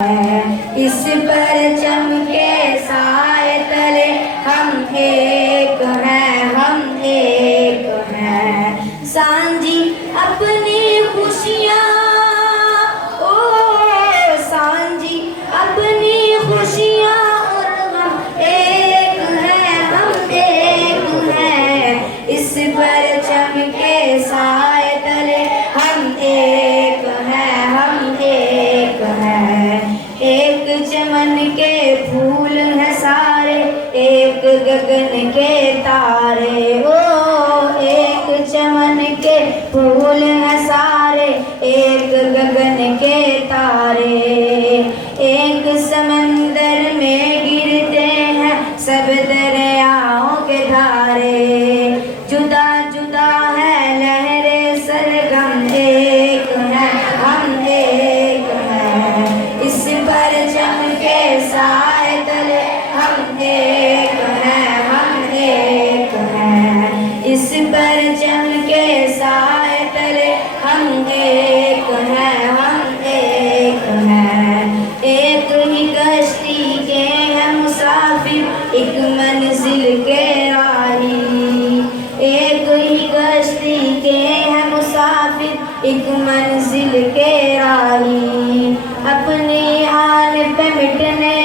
इस परचम के साए तले हम एक हैं, हम एक हैं। सांझी अपनी खुशियाँ, ओ सांझी अपनी खुशियाँ, और हम एक हैं, हम एक हैं। इस परचम के साए तले हम एक हैं, हम एक हैं। एक चमन के फूल हैं सारे, एक गगन के तारे। ओ एक चमन के फूल हैं सारे, एक गगन के तारे। एक समंदर में गिरते हैं सब दरियाओं के धारे। जुदा जुदा है लहरे सरगम, एक हैं, हम एक हैं। इस परचम के साए तले हम एक हैं, हम एक हैं। इस परचम के साए तले हम एक हैं, हम एक हैं। एक ही कश्ती के हैं मुसाफिर, एक मंजिल के राही। एक ही कश्ती के हैं मुसाफिर, एक मंजिल के राही। अपने हाल पे मिटने